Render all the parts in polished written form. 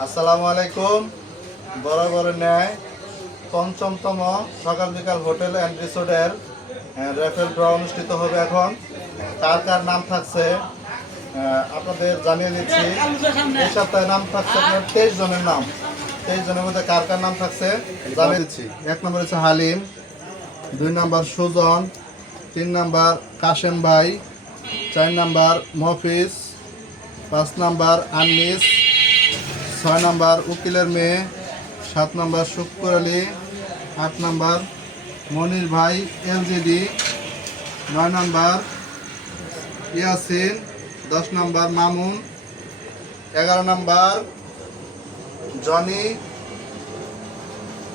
আসসালামু আলাইকুম। বরাবর ন্যায় পঞ্চমতম সকাল বিকাল হোটেল অ্যান্ড রিসোর্টের রেফেল ড্র অনুষ্ঠিত হবে। এখন কার কার নাম থাকছে আপনাদের জানিয়ে দিচ্ছি। এই সপ্তাহে নাম থাকছে আপনার 23 জনের নাম। 23 জনের মধ্যে কার কার নাম থাকছে জানিয়ে দিচ্ছি। 1 নম্বর হচ্ছে হালিম, 2 নম্বর সুজন, 3 নম্বর কাশেম ভাই, 4 নম্বর মফিজ, 5 নম্বর আননিস, 6 নম্বর উকিলের মেয়ে, 7 নম্বর শুক্কুর আলী, 8 নম্বর মনির ভাই এলজিডি, 9 নম্বর ইয়াসিন, 10 নম্বর মামুন, 11 নম্বর জনি,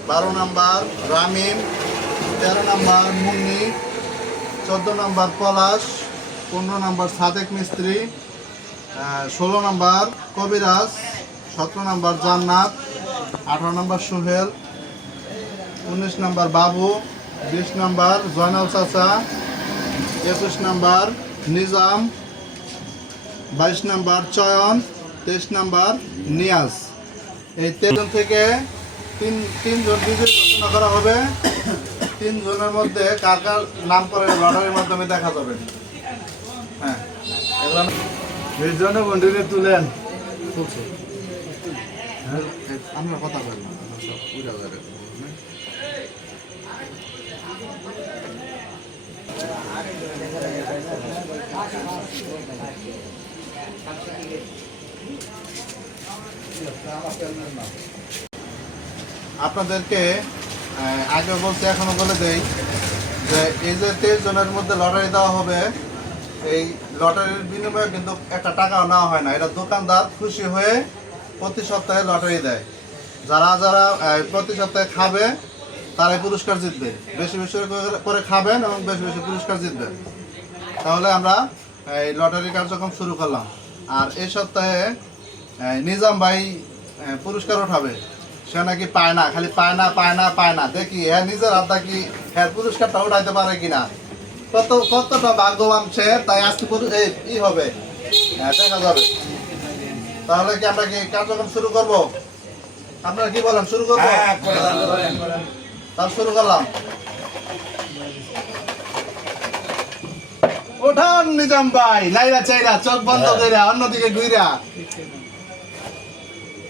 12 নম্বর রামিম, 13 নম্বর মুন্নি, 14 নম্বর পলাশ, 15 নম্বর সাদেক মিস্ত্রি, 16 নম্বর কবিরাজ, 17 নম্বর জান্নাত, 18 নম্বর সোহেল, 19 নম্বর বাবু, 20 নম্বর জয়নাল চাচা, 21 নম্বর নিজাম, 22 নম্বর চয়ন, 23 নম্বর নিয়াজ। এই 23 জন থেকে তিনজন বিজয়ী ঘোষণা করা হবে। 3 জনের মধ্যে কার কার নাম করে লটারির মাধ্যমে দেখা যাবে। হ্যাঁ, জনগণকে তুলেন। চলছে। আমরা কথা বললাম সব পুরা যাবে। আপনাদেরকে আগে বলতে এখনো বলে দেই যে এই যে 23 জনের মধ্যে লটারি দেওয়া হবে, এই লটারির বিনিময়ে কিন্তু একটা টাকাও নেওয়া হয় না। এটা দোকানদার খুশি হয়ে প্রতি সপ্তাহে লটারি দেয়। যারা যারা প্রতি সপ্তাহে খাবে তারাই পুরস্কার জিতবে। বেশি বেশি করে খাবেন এবং বেশি বেশি পুরস্কার জিতবেন। তাহলে আমরা এই লটারি কার্যক্রম শুরু করলাম। আর এই সপ্তাহে নিজাম ভাই পুরস্কার উঠাবে। সে নাকি পায় না, খালি পায় না পায় না পায় না। দেখি হ্যাঁ নিজের হাত কি হ্যাঁ পুরস্কারটা উঠাইতে পারে কিনা, কতটা ভাগ্যবান সে, তাই আজকে ই হবে, দেখা যাবে। তাহলে কি আমরা কি কার্যক্রম শুরু করব? আপনারা কি বলেন, শুরু করবো? তাহলে শুরু করলাম। ওঠান নিজাম ভাই, লাইরা চাইরা চোখ বন্ধ কইরা অন্যদিকে ঘুইরা।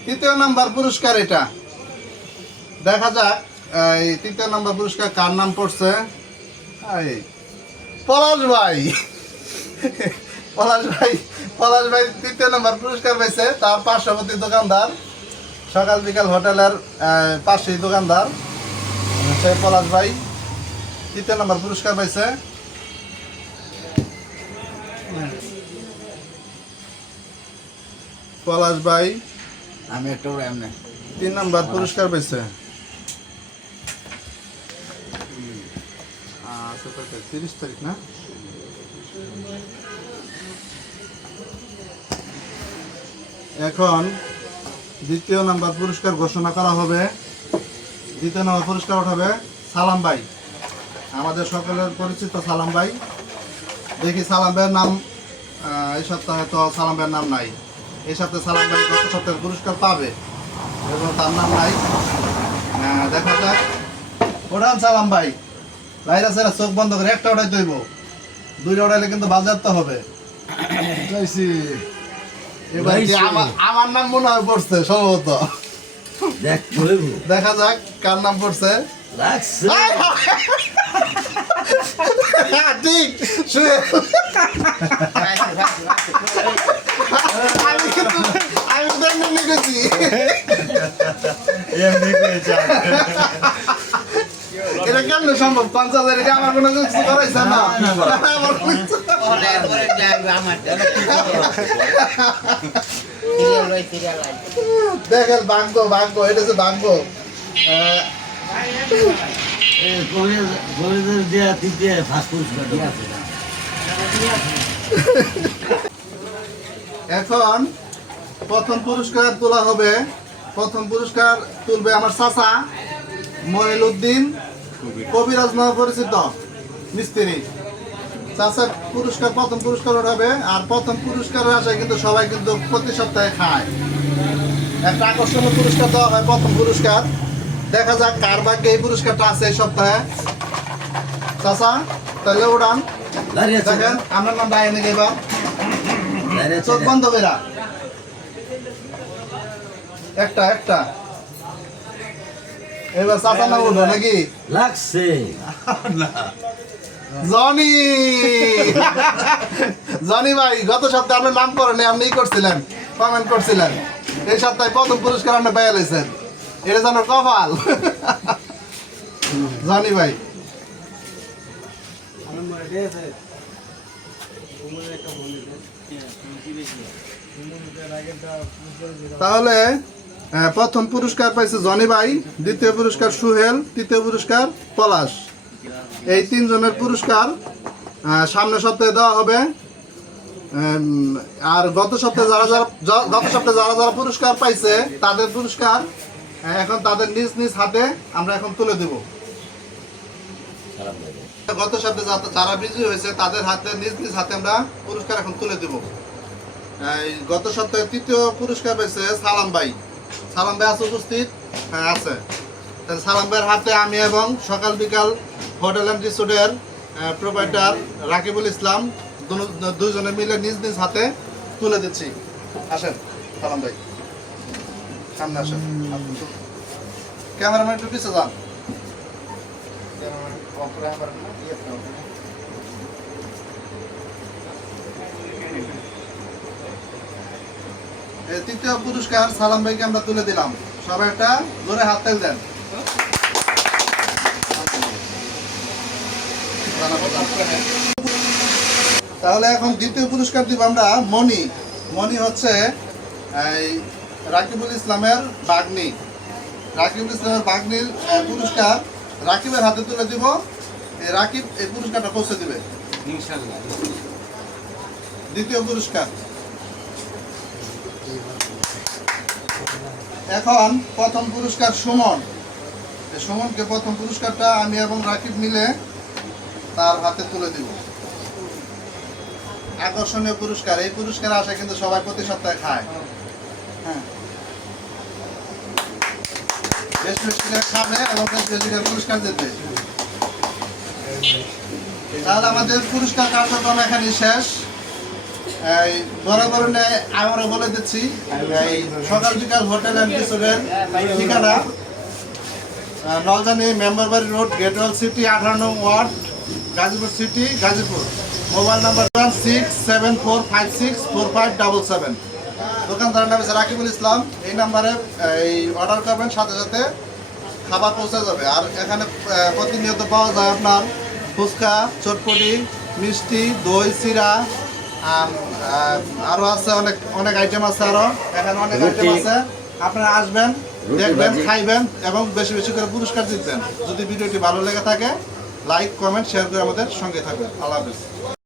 3য় নাম্বার পুরস্কার এটা। দেখা যাক এই 3য় নাম্বার পুরস্কার কার নাম পড়ছে। পলাশ ভাই। পলাশ ভাই 3য় নাম্বার পুরস্কার পেয়েছে। তার পার্শ্ববর্তী দোকানদার, সকাল বিকাল হোটেলের পাশেই দোকানদার, সেই পলাশ ভাই 3য় নাম্বার পুরস্কার পাইছে। পলাশ ভাই আমি একটু এমনি 3 নাম্বার পুরস্কার পেয়েছে। 30 তারিখ না? এখন 2য় নাম্বার পুরস্কার ঘোষণা করা হবে। 2য় নাম্বার পুরস্কার উঠাবে সালাম ভাই, আমাদের সকলের পরিচিত সালাম ভাই। দেখি সালাম ভাইয়ের নাম এই সপ্তাহে তো সালাম ভাইয়ের নাম নাই। এই সপ্তাহে সালাম ভাই গত সপ্তাহে পুরস্কার পাবে এবং তার নাম নাই। দেখা যাক। ওঠান সালাম ভাই, লাইরা সাইরা চোখ বন্ধ করে একটা ওটাই দইব, 2টা ওটাইলে কিন্তু বাজারত হবে। এবার কি আমার নাম মনে হয় পড়ছে সম্ভবত। দেখা যাক কার নাম পড়ছে। ঠিক আমি লিখেছি। এটা কেমন সম্ভব? 50,000 এটা আমার কোনো কিছু করাইছে না। দেখেন ভাগ্য এটা যে ভাগ্য। এখন প্রথম পুরস্কার তোলা হবে। প্রথম পুরস্কার তুলবে আমার চাচা মনিল উদ্দিন, কবিরাজ নামে পরিচিত মিস্ত্রি। চাচার পুরস্কার, প্রথম পুরস্কার উঠাবে। আর প্রথম পুরস্কারের আশায় কিন্তু সবাই কিন্তু প্রতি সপ্তাহে খায়। একটা আকর্ষণীয় পুরস্কার দেওয়া হয়, প্রথম পুরস্কার। দেখা যাক কার ভাগ্যে এই পুরস্কারটা আছে এই সপ্তাহে। চাচা তাহলে উড়ান, দেখেন আপনার নাম ডাইনে এবার চোখ বন্ধ করা। একটা একটা এবার চাচা নাম উঠবো নাকি? লাগছে জনি জনি ভাই, গত সপ্তাহে আপনার নাম করেন, আপনি করছিলেন, কমেন্ট করছিলেন। এই সপ্তাহে প্রথম পুরস্কার আপনি পেয়ে লাইছেন, এটা যেন কপাল। জনি ভাই তাহলে প্রথম পুরস্কার পাইছে জনি ভাই, দ্বিতীয় পুরস্কার সুহেল, তৃতীয় পুরস্কার পলাশ। এই তিনজনের পুরস্কার সামনের সপ্তাহে দেওয়া হবে। আর গত সপ্তাহে যারা যারা পুরস্কার পাইছে তাদের পুরস্কার এখন তাদের নিজ নিজ হাতে আমরা এখন তুলে দেব। গত সপ্তাহে যারা বিজয়ী হয়েছে তাদের হাতে নিজ নিজ হাতে আমরা পুরস্কার এখন তুলে দেব। গত সপ্তাহে তৃতীয় পুরস্কার পেয়েছে সালাম ভাই। সালাম ভাই আছে উপস্থিত? হ্যাঁ আছে। তাহলে সালাম ভাইয়ের হাতে আমি এবং সকাল বিকাল হোটেল অ্যান্ড রিসোর্টের প্রোভাইডার রাকিবুল ইসলাম দুজনে মিলে নিজ নিজ হাতে তুলে দিচ্ছি। আসেন সালাম ভাই, সামনে আসেন। ক্যামেরাম্যান একটু পিছিয়ে যান। তৃতীয় পুরস্কার সালাম ভাইকে আমরা তুলে দিলাম। সবাই একটা জোরে হাত তালি দেন। তাহলে এখন দ্বিতীয় পুরস্কার দিব আমরা মনি। মনি হচ্ছে এই রাকিবুল ইসলামের বাগ্নি। রাকিবুল ইসলামের বাগ্নির পুরস্কার রাকিবের হাতে তুলে দিব। রাকিব এই পুরস্কারটা পৌঁছে দিবে ইনশাআল্লাহ। দ্বিতীয় পুরস্কার। এখন প্রথম পুরস্কার সুমন। সুমনকে প্রথম পুরস্কারটা আমি এবং রাকিব মিলে তার হাতে তুলে দিব। আকর্ষণীয় পুরস্কার, এই পুরস্কার আসে কিন্তু সবাই প্রতি সপ্তাহে খায়। হ্যাঁ, বেশ বেশি করে খাবে এবং বেশ বেশি করে পুরস্কার দিতে। তাহলে আমাদের পুরস্কার কার্যক্রম এখানে শেষ। এই বরাবর আমরা বলে দিচ্ছি, এই সকাল বিকাল হোটেল অ্যান্ড রিসোর্টের ঠিকানা নলজানি মেম্বারবাড়ি রোড, গেটওয়াল সিটি, 18 নং ward, Gazipur city, Gazipur. Mobile number 1674564577। দোকানদারের নাম হচ্ছে রাকিবুল ইসলাম। এই নাম্বারে এই অর্ডার করবেন, সাথে সাথে খাবার পৌঁছে যাবে। আর এখানে প্রতিনিয়ত পাওয়া যায় আপনার ফুচকা, চটপটি, মিষ্টি, দই, চিরা, আরও আছে অনেক অনেক আইটেম আছে। আরও এখানে অনেক আইটেম আছে। আপনারা আসবেন, দেখবেন, খাইবেন এবং বেশি বেশি করে পুরস্কার জিতবেন। যদি ভিডিওটি ভালো লেগে থাকে লাইক, কমেন্ট, শেয়ার করে আমাদের সঙ্গে থাকবেন। আল্লাহ হাফেজ।